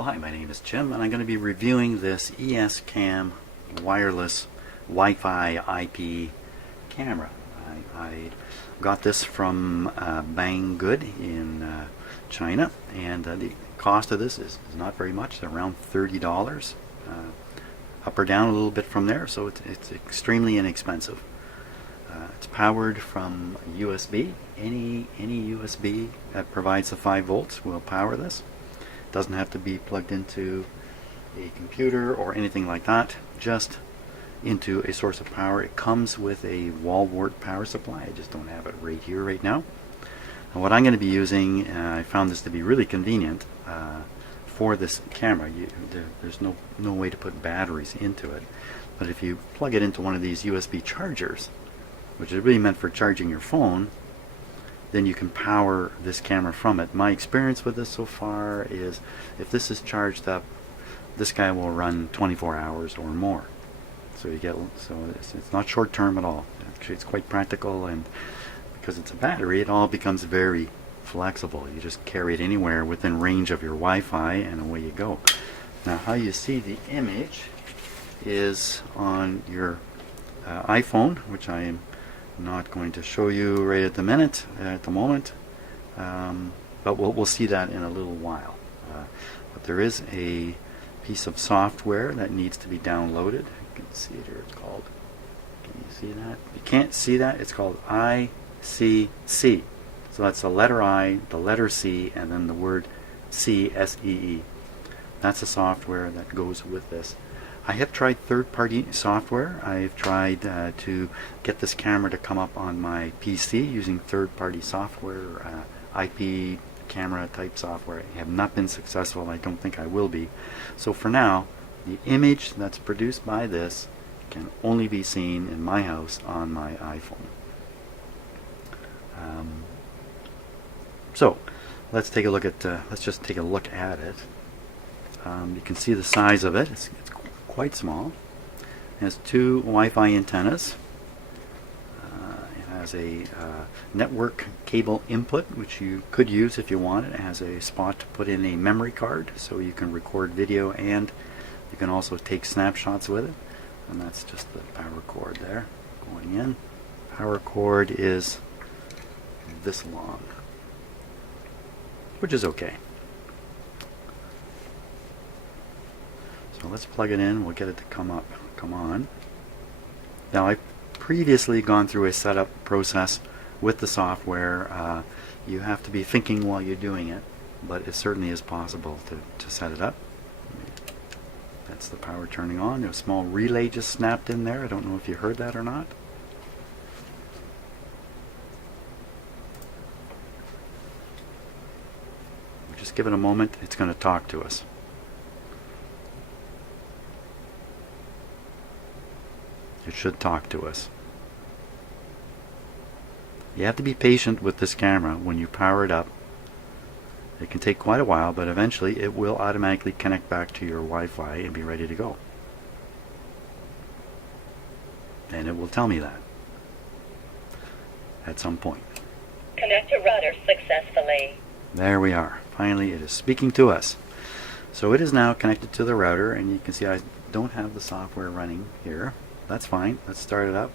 Well, hi, my name is Jim, and I'm going to be reviewing this Escam wireless Wi-Fi IP camera. I got this from Banggood in China, and the cost of this is not very much, around $30, up or down a little bit from there, so it's extremely inexpensive. It's powered from USB. Any USB that provides the 5 volts will power this. Doesn't have to be plugged into a computer or anything like that, just into a source of power. It comes with a wall wart power supply. I just don't have it right here right now. And what I'm going to be using, I found this to be really convenient for this camera. There's no way to put batteries into it, but if you plug it into one of these USB chargers, which is really meant for charging your phone, then you can power this camera from it. My experience with this so far is if this is charged up, this guy will run 24 hours or more. So it's not short term at all. Actually, it's quite practical, and because it's a battery, it all becomes very flexible. You just carry it anywhere within range of your Wi-Fi, and away you go. Now, how you see the image is on your iPhone, which I am not going to show you right at the moment, but we'll see that in a little while. But there is a piece of software that needs to be downloaded. You can see it here. It's called, can you see that? If you can't see that, it's called ICC. So that's the letter I, the letter C, and then the word C, S-E-E. That's the software that goes with this. I have tried third-party software. I've tried to get this camera to come up on my PC using third-party software, IP camera type software. I have not been successful. I don't think I will be. So for now, the image that's produced by this can only be seen in my house on my iPhone. So let's take a look at. Let's just take a look at it. You can see the size of it. It's quite small. It has 2 Wi-Fi antennas. It has a network cable input, which you could use if you want. It has a spot to put in a memory card, so you can record video, and you can also take snapshots with it. And that's just the power cord there going in. Power cord is this long, which is okay. So let's plug it in. We'll get it to come on. Now, I've previously gone through a setup process with the software. You have to be thinking while you're doing it, but it certainly is possible to set it up. That's the power turning on. There's a small relay just snapped in there. I don't know if you heard that or not. Just give it a moment. It's going to talk to us. It should talk to us. You have to be patient with this camera when you power it up. It can take quite a while, but eventually it will automatically connect back to your Wi-Fi and be ready to go. And it will tell me that at some point. Connect to router successfully. There we are. Finally, it is speaking to us. So it is now connected to the router, and you can see I don't have the software running here. That's fine. Let's start it up.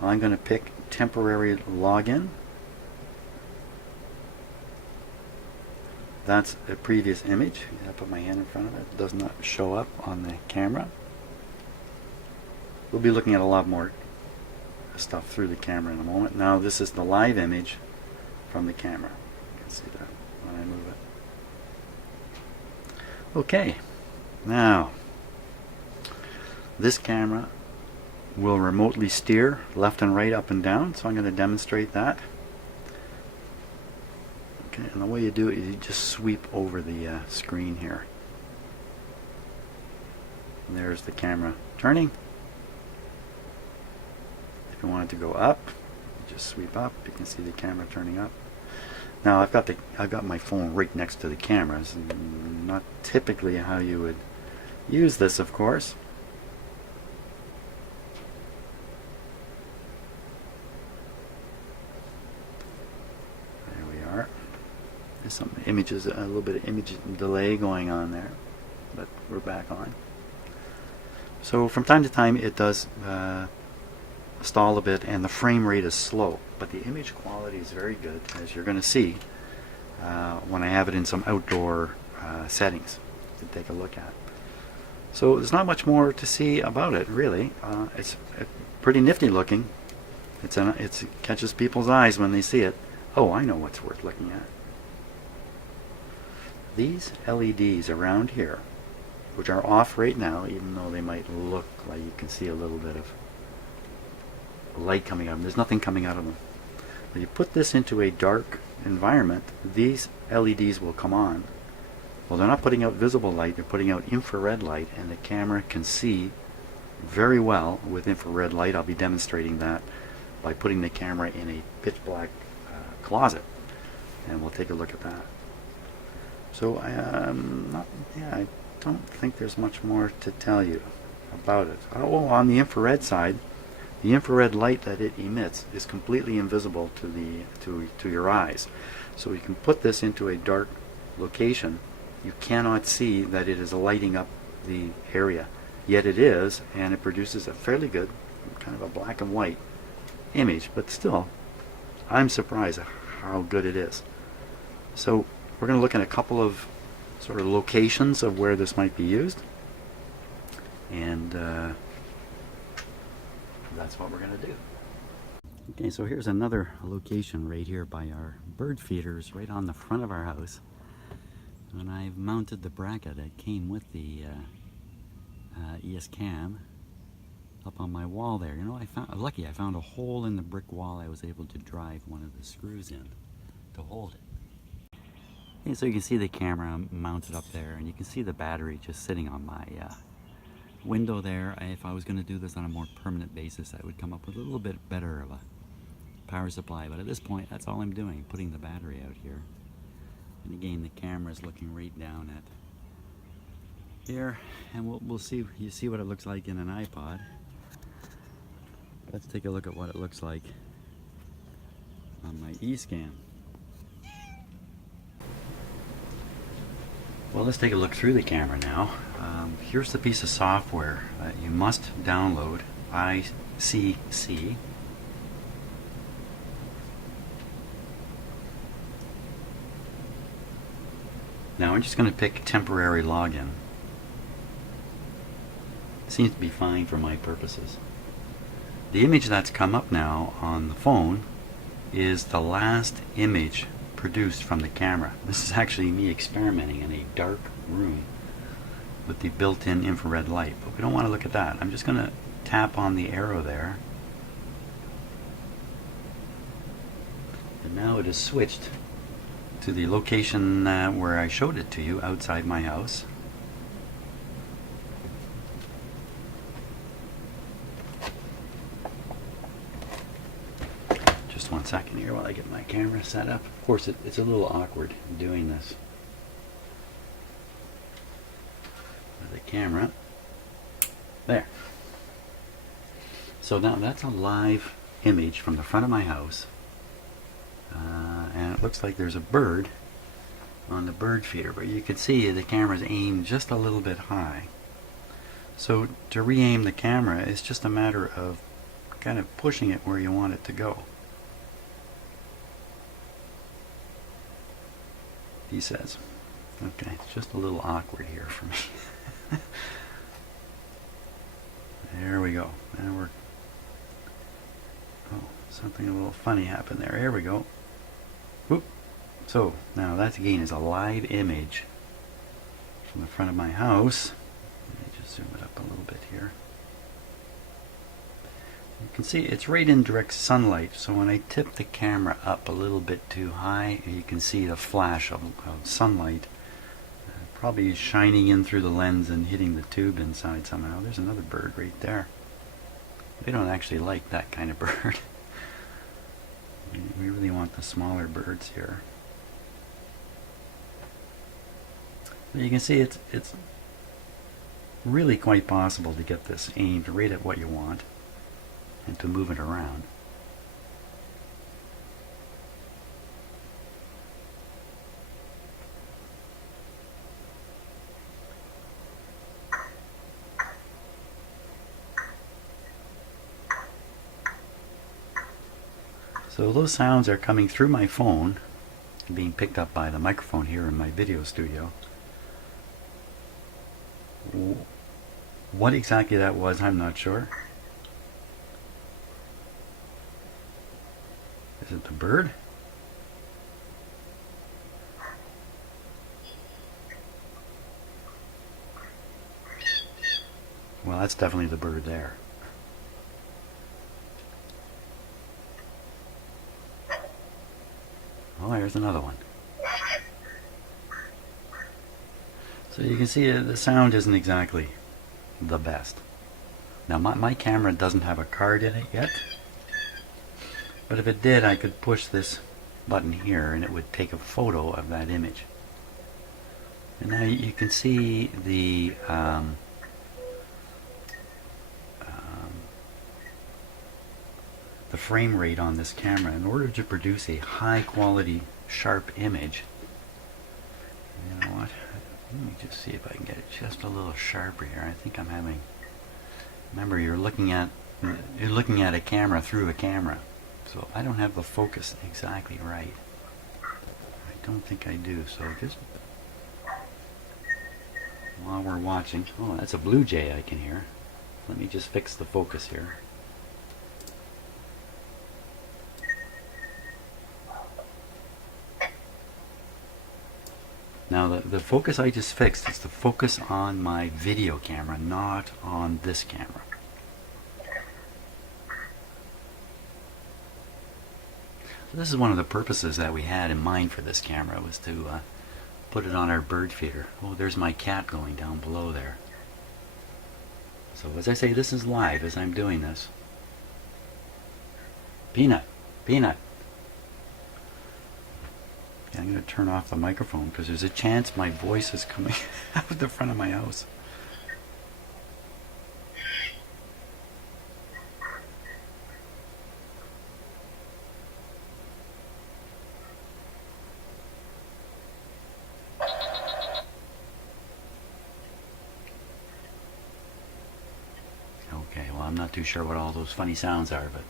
I'm going to pick temporary login. That's a previous image. I put my hand in front of it. It does not show up on the camera. We'll be looking at a lot more stuff through the camera in a moment. Now this is the live image from the camera. You can see that when I move it. Okay. Now, this camera will remotely steer left and right, up and down, so I'm going to demonstrate that. Okay, and the way you do it is you just sweep over the screen here. And there's the camera turning. If you want it to go up, you just sweep up. You can see the camera turning up. Now I've got my phone right next to the cameras, and not typically how you would use this, of course. There's some images, a little bit of image delay going on there, but we're back on. So from time to time it does stall a bit and the frame rate is slow, but the image quality is very good, as you're going to see when I have it in some outdoor settings to take a look at. So there's not much more to see about it, really. It's pretty nifty looking. It catches people's eyes when they see it. Oh, I know what's worth looking at. These LEDs around here, which are off right now, even though they might look like you can see a little bit of light coming out of them. There's nothing coming out of them. When you put this into a dark environment, these LEDs will come on. Well, they're not putting out visible light, they're putting out infrared light, and the camera can see very well with infrared light. I'll be demonstrating that by putting the camera in a pitch black closet, and we'll take a look at that. So I don't think there's much more to tell you about it. Oh, on the infrared side, the infrared light that it emits is completely invisible to your eyes. So you can put this into a dark location. You cannot see that it is lighting up the area. Yet it is, and it produces a fairly good, kind of a black and white image, but still, I'm surprised at how good it is. So we're going to look at a couple of sort of locations of where this might be used, and that's what we're going to do. Okay, so here's another location right here by our bird feeders, right on the front of our house. And I've mounted the bracket that came with the Escam up on my wall there. You know, I found a hole in the brick wall. I was able to drive one of the screws in to hold it. Okay, so you can see the camera mounted up there, and you can see the battery just sitting on my window there. If I was going to do this on a more permanent basis, I would come up with a little bit better of a power supply. But at this point, that's all I'm doing, putting the battery out here. And again, the camera is looking right down at here, and we'll see. You see what it looks like in an iPod. Let's take a look at what it looks like on my Escam. Well, let's take a look through the camera now. Here's the piece of software that you must download, ICC. Now I'm just going to pick temporary login. It seems to be fine for my purposes. The image that's come up now on the phone is the last image produced from the camera. This is actually me experimenting in a dark room with the built-in infrared light, but we don't want to look at that. I'm just going to tap on the arrow there, and now it is switched to the location where I showed it to you outside my house. Just 1 second here while I get my camera set up. Of course, it's a little awkward doing this with the camera. There. So now that's a live image from the front of my house. And it looks like there's a bird on the bird feeder, but you can see the camera's aimed just a little bit high. So to re-aim the camera, it's just a matter of kind of pushing it where you want it to go. He says. Okay, it's just a little awkward here for me. There we go. Now we're... Oh, something a little funny happened there. Here we go. Whoop. So now that again is a live image from the front of my house. Let me just zoom it up a little bit here. You can see it's right in direct sunlight, so when I tip the camera up a little bit too high, you can see the flash of sunlight probably shining in through the lens and hitting the tube inside somehow. There's another bird right there. We don't actually like that kind of bird. We really want the smaller birds here. But you can see it's really quite possible to get this aimed right at what you want and to move it around. So those sounds are coming through my phone, being picked up by the microphone here in my video studio. What exactly that was, I'm not sure. Is it the bird? Well, that's definitely the bird there. Oh, there's another one. So you can see the sound isn't exactly the best. Now my camera doesn't have a card in it yet, but if it did, I could push this button here and it would take a photo of that image. And now you can see the frame rate on this camera. In order to produce a high quality sharp image, you know what, let me just see if I can get it just a little sharper here. I think I'm having, remember you're looking at a camera through a camera, so I don't have the focus exactly right. I don't think I do. So just while we're watching, oh, that's a blue jay I can hear. Let me just fix the focus here. Now the focus I just fixed is the focus on my video camera, not on this camera. So this is one of the purposes that we had in mind for this camera, was to put it on our bird feeder. Oh, there's my cat going down below there. So as I say, this is live as I'm doing this. Peanut, Peanut. Yeah, I'm going to turn off the microphone because there's a chance my voice is coming out the front of my house. Okay, well, I'm not too sure what all those funny sounds are, but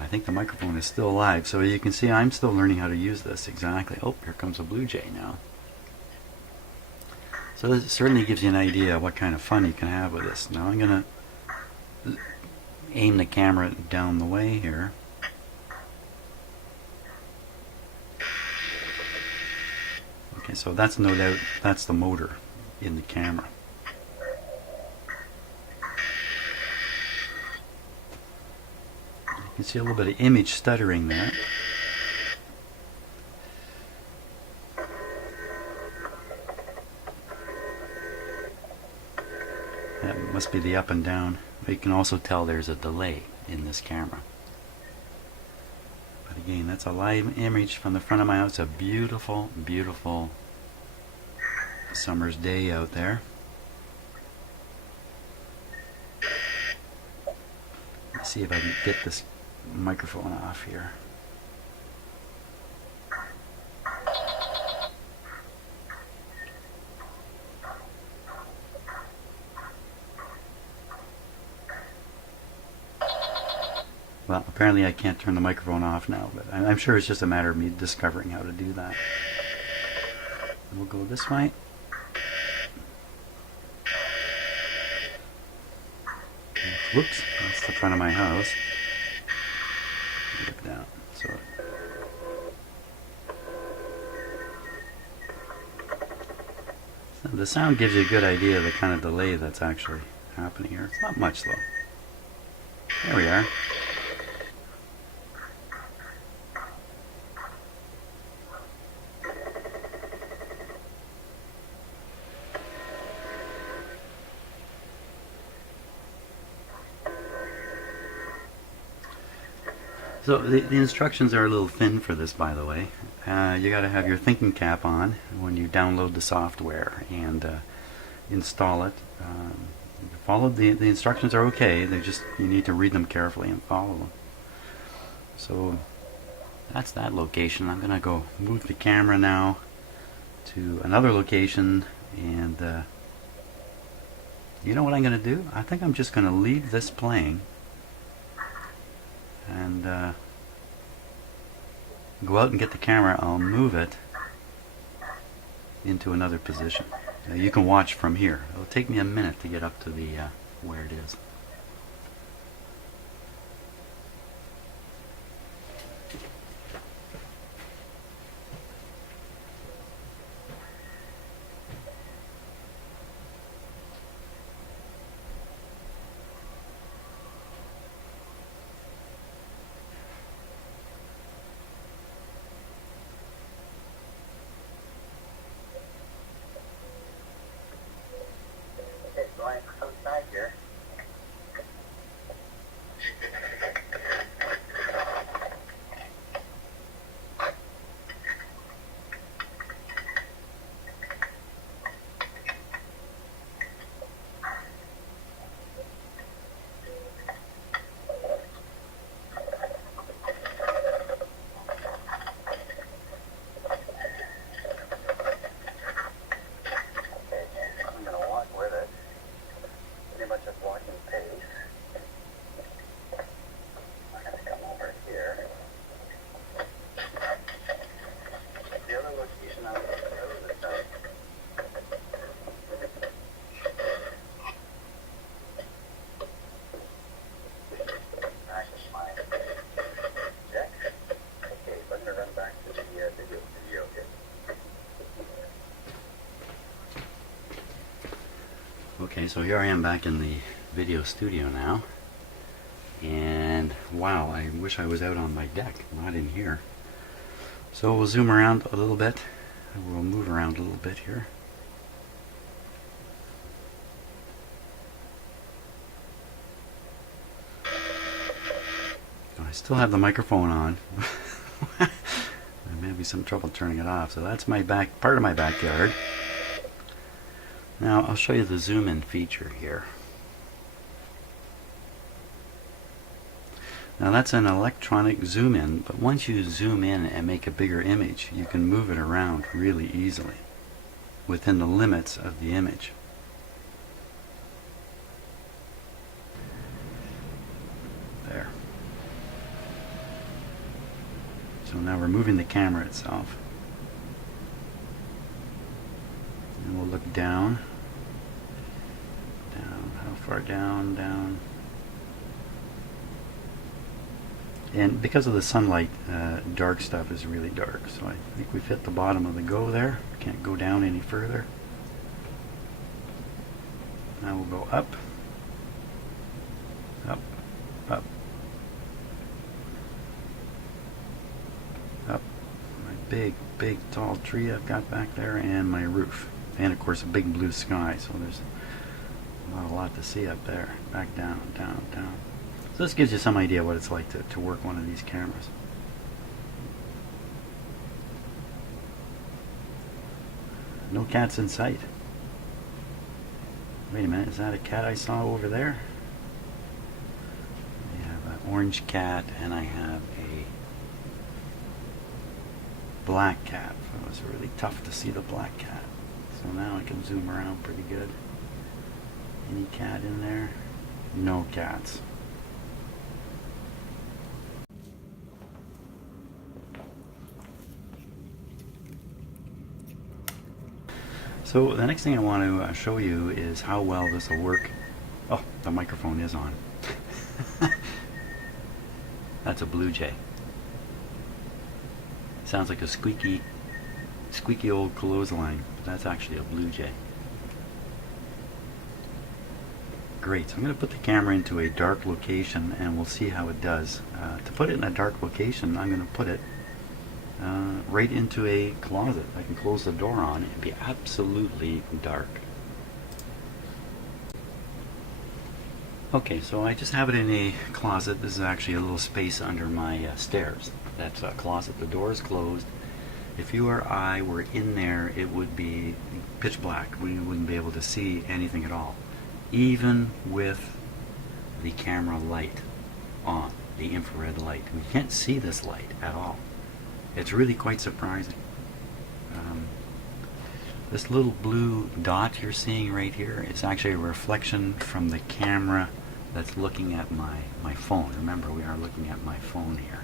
I think the microphone is still live, so you can see I'm still learning how to use this exactly. Oh, here comes a blue jay now. So this certainly gives you an idea of what kind of fun you can have with this. Now I'm going to aim the camera down the way here. Okay, so that's no doubt, that's the motor in the camera. You can see a little bit of image stuttering there. That must be the up and down. But you can also tell there's a delay in this camera. But again, that's a live image from the front of my house. A beautiful, beautiful summer's day out there. Let's see if I can get this microphone off here. Well, apparently I can't turn the microphone off now, but I'm sure it's just a matter of me discovering how to do that. We'll go this way. Whoops, that's the front of my house. Look down. So the sound gives you a good idea of the kind of delay that's actually happening here. It's not much though. There we are. So the instructions are a little thin for this, by the way. You got to have your thinking cap on when you download the software and install it. Follow the instructions are okay. They just, you need to read them carefully and follow them. So that's that location. I'm gonna go move the camera now to another location, and you know what I'm gonna do? I think I'm just gonna leave this playing and go out and get the camera. I'll move it into another position. You can watch from here. It'll take me a minute to get up to the where it is. Here. I'm going to walk with it. Pretty much at walking pace. I'm going to come over here. The other location on the road is access my check. Okay, so I'm going to run back to the video here. Okay, so here I am back in the video studio now, and wow, I wish I was out on my deck, not in here. So we'll zoom around a little bit, and we'll move around a little bit here. I still have the microphone on. There may be some trouble turning it off. So that's my back, part of my backyard. Now I'll show you the zoom in feature here. Now that's an electronic zoom in, but once you zoom in and make a bigger image, you can move it around really easily within the limits of the image. There. So now we're moving the camera itself. And we'll look down. How far down? Down. And because of the sunlight, dark stuff is really dark. So I think we've hit the bottom of the go there. Can't go down any further. Now we'll go up. Up. Up. Up. My big, tall tree I've got back there, and my roof. And of course a big blue sky, so there's not a lot to see up there. Back down, down, down. So this gives you some idea what it's like to work one of these cameras. No cats in sight. Wait a minute, is that a cat I saw over there? I have an orange cat and I have a black cat. It was really tough to see the black cat. So now I can zoom around pretty good. Any cat in there? No cats. So the next thing I want to show you is how well this will work. Oh, the microphone is on. That's a blue jay. Sounds like a squeaky old clothesline, but that's actually a blue jay. Great, so I'm going to put the camera into a dark location and we'll see how it does. To put it in a dark location, I'm going to put it right into a closet. I can close the door on it and be absolutely dark. Okay, so I just have it in a closet. This is actually a little space under my stairs. That's a closet. The door is closed. If you or I were in there, it would be pitch black. We wouldn't be able to see anything at all, even with the camera light on, the infrared light. We can't see this light at all. It's really quite surprising. This little blue dot you're seeing right here is actually a reflection from the camera that's looking at my phone. Remember, we are looking at my phone here.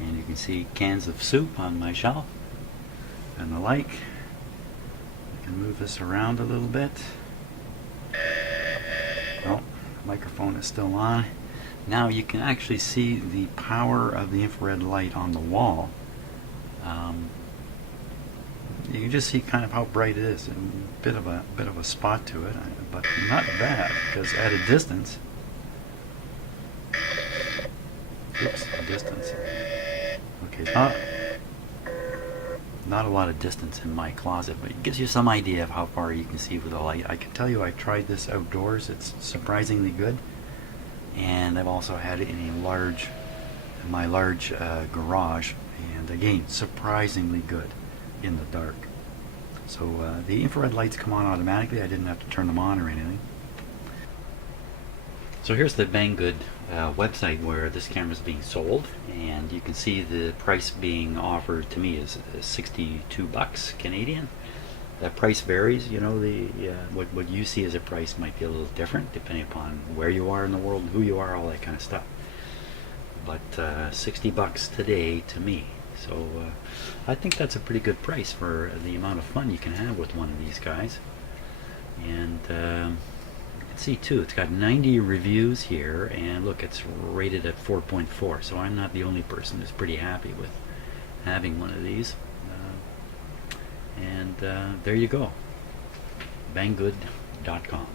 And you can see cans of soup on my shelf and the like. I can move this around a little bit. Oh, the microphone is still on. Now you can actually see the power of the infrared light on the wall. You can just see kind of how bright it is. A bit of a spot to it, but not bad, because at a distance. Oops, distance. Okay, not a lot of distance in my closet, but it gives you some idea of how far you can see with the light. I can tell you I tried this outdoors. It's surprisingly good. And I've also had it in my large garage, and again, surprisingly good in the dark. So the infrared lights come on automatically. I didn't have to turn them on or anything. So here's the Banggood website where this camera is being sold, and you can see the price being offered to me is 62 bucks Canadian. That price varies, you know. What you see as a price might be a little different depending upon where you are in the world, who you are, all that kind of stuff. But 60 bucks today to me. So I think that's a pretty good price for the amount of fun you can have with one of these guys. And you can see too, it's got 90 reviews here, and look, it's rated at 4.4. So I'm not the only person who's pretty happy with having one of these. And there you go, banggood.com.